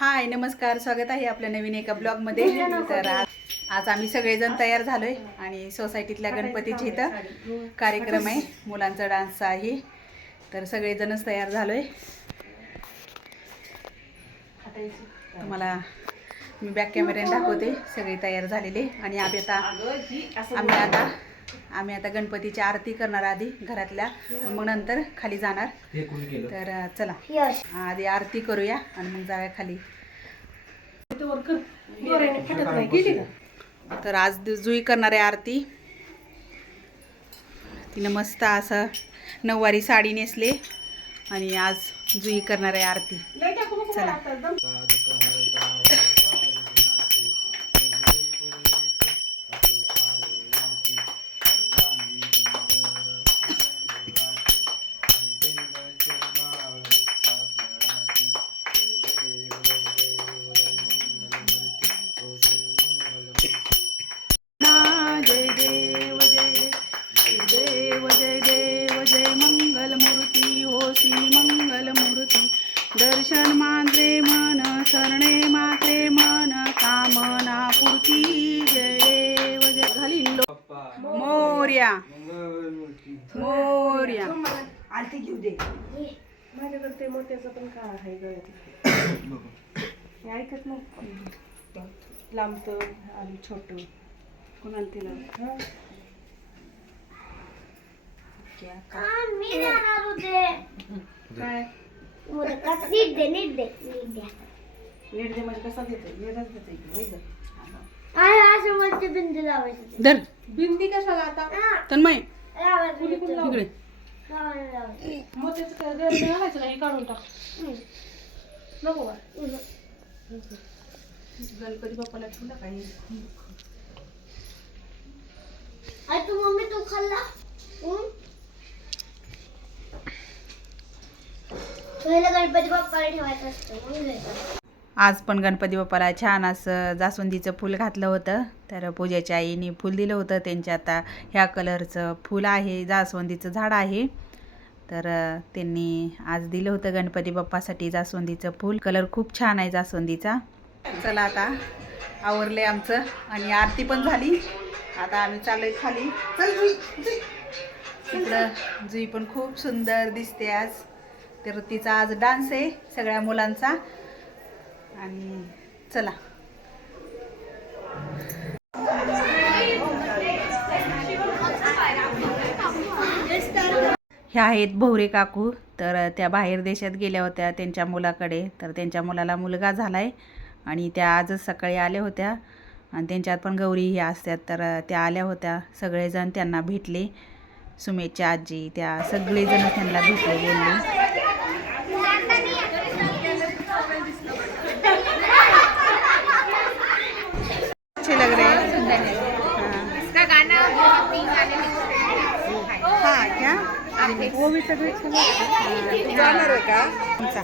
हाय नमस्कार स्वागत आहे आपल्या नवीन एका ब्लॉगमध्ये. तर आज आज आम्ही सगळेजण तयार झालोय आणि सोसायटीतल्या गणपतीची इथं कार्यक्रम आहे. मुलांचा डान्सचा आहे. तर सगळेजणच तयार झालोय. तुम्हाला मी बॅक कॅमेऱ्याने दाखवते. सगळे तयार झालेले आणि आम्ही आता आम्ही आता आम्ही आता गणपतीची आरती करणार आधी घरातल्या. मग नंतर खाली जाणार. हे तर चला. आधी आरती करूया आणि मग जाऊया खाली. तर आज जुई करणार आहे आरती. तिनं मस्त असं नऊवारी साडी नेसले आणि आज जुई करणार आहे आरती. चला. ते मोत्याचं पण का आहे गळ्यात? हे ऐकत नाही? लांबतं आणि छोटं. कोणाला तिला मी जाणार होते काय? नीट दे नीट दे नीट द्या नीट दे म्हणजे कसा देते देते असं बिंदू लावायचं. बिंदी कशाला आता? तन्मय? इकडे. मोत्याचं काय गळ्यात घालायचं का हे काढून टाक. हम्म. नको का हम्म. गणपती बाप्पाला ठेवला काही अरे तू मम्मी तू खाल्ला? हम्म? पहिलं गणपती बाप्पाला ठेवायचं असतं मग घ्यायचं आज पण गणपती बाप्पाला छान असं जास्वंदीचं फूल घातलं होतं. तर पूजाच्या आईने फूल दिलं होतं त्यांच्या आता ह्या कलरचं फूल आहे जास्वंदीचं झाड आहे. तर त्यांनी आज दिलं होतं गणपती बाप्पासाठी जास्वंदीचं फूल. कलर खूप छान आहे जास्वंदीचा. चला आता आवरले आमचं आणि आरती पण झाली. आता आम्ही चाललोय खाली. चल जुई, इकडं जुई पण खूप सुंदर दिसते आज. तर तिचा आज डान्स आहे सगळ्या मुलांचा. आणि चला. ह्या आहेत भोवरे काकू. तर त्या बाहेर देशात गेल्या होत्या त्यांच्या मुलाकडे. तर त्यांच्या मुलाला मुलगा झाला आहे आणि त्या आजच सकाळी आल्या होत्या. आणि त्यांच्यात पण गौरी ह्या असतात तर त्या आल्या होत्या. सगळेजण त्यांना भेटले. सुमेच्या आजी त्या सगळेजण त्यांना भेटले बोलले. लग रहे? हैं हाँ जाणार आहे का तुमचा.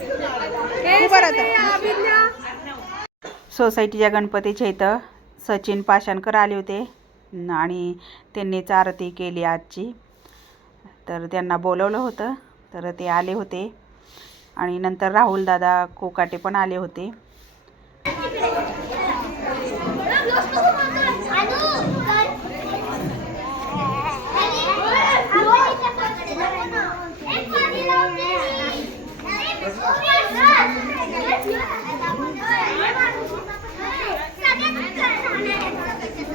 सोसायटीच्या गणपतीच्या इथं सचिन पाषाणकर आले होते आणि त्यांनीच आरती केली आजची तर त्यांना बोलवलं होतं तर ते आले होते आणि नंतर राहुलदादा कोकाटे पण आले होते सर्वांगी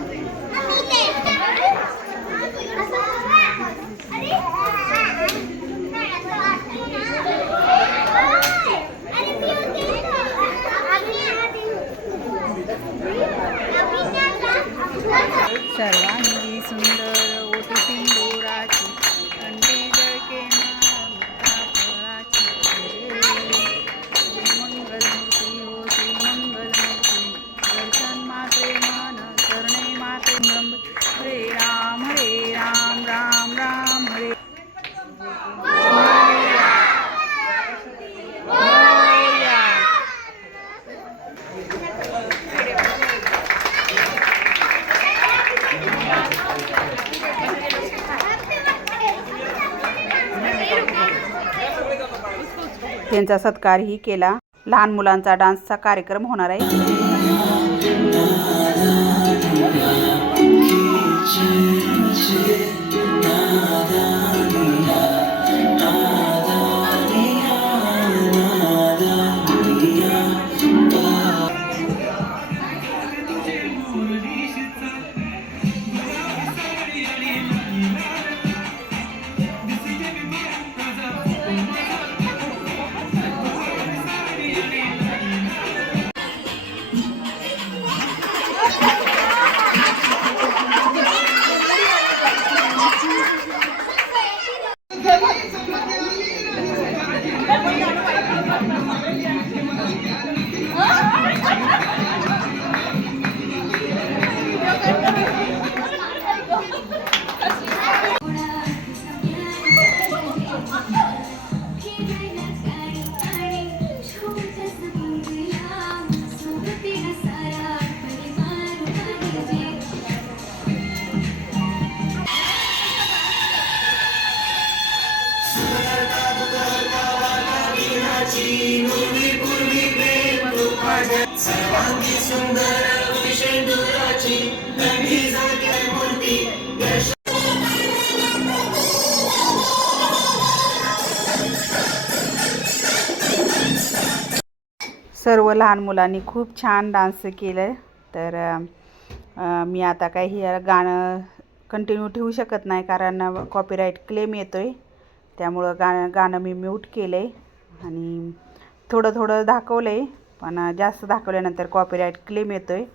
त्यांचा सत्कारही केला लहान मुलांचा डान्सचा कार्यक्रम होणार आहे सर्व लहान मुलांनी खूप छान डान्स केलं तर मी आता काही हे गाणं कंटिन्यू ठेवू शकत नाही कारण कॉपीराईट क्लेम येतो आहे त्यामुळं गाणं गाणं मी म्यूट केलं आहे आणि थोडं थोडं दाखवलं आहे पण जास्त दाखवल्यानंतर कॉपीराईट क्लेम येतो आहे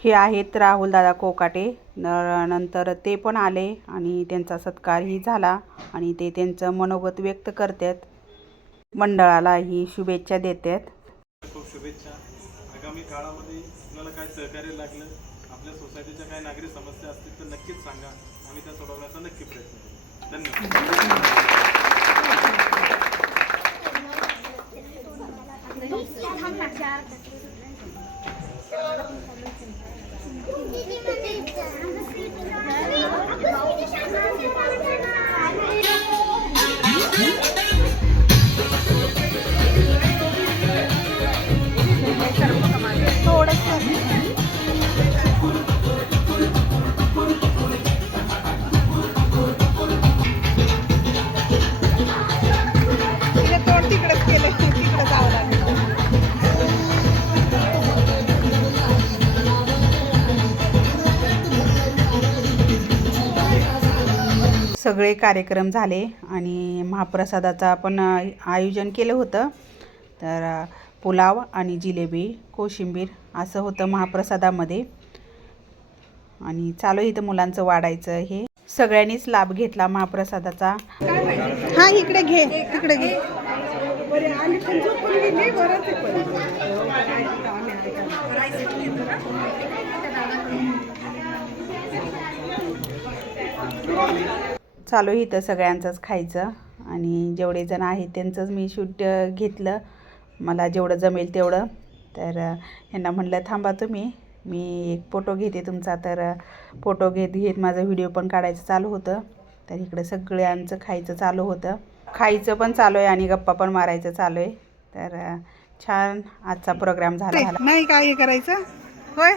हे आहेत राहुलदादा कोकाटे. नंतर ते पण आले आणि त्यांचा सत्कारही झाला आणि ते त्यांचं मनोगत व्यक्त करतात. मंडळाला ही शुभेच्छा देतात. खूप शुभेच्छा. आगामी काळामध्ये तुम्हाला काय सहकार्य लागलं आपल्या सोसायटीच्या काही नागरी समस्या असतील तर नक्कीच सांगा. आम्ही त्या सोडवण्याचा नक्की प्रयत्न करू. धन्यवाद. सगळे कार्यक्रम झाले आणि महाप्रसादाचं आपण आयोजन केलं होतं. तर पुलाव आणि जिलेबी कोशिंबीर असं होतं महाप्रसादामध्ये. आणि चालू इथं मुलांचं वाढायचं हे. सगळ्यांनीच लाभ घेतला महाप्रसादाचा. हा इकडे घे तिकडे घे. चालू इथं सगळ्यांचंच खायचं आणि जेवढे जण आहेत त्यांचंच मी शूट घेतलं मला जेवढं जमेल तेवढं तर ह्यांना म्हणलं थांबा तुम्ही मी एक फोटो घेते तुमचा तर फोटो घेत घेत माझा व्हिडिओ पण काढायचं चालू होतं तर इकडं सगळ्यांचं खायचं चालू होतं खायचं पण चालू आहे आणि गप्पा पण मारायचं चालू आहे तर छान आजचा प्रोग्राम झाला नाही काय हे करायचं होय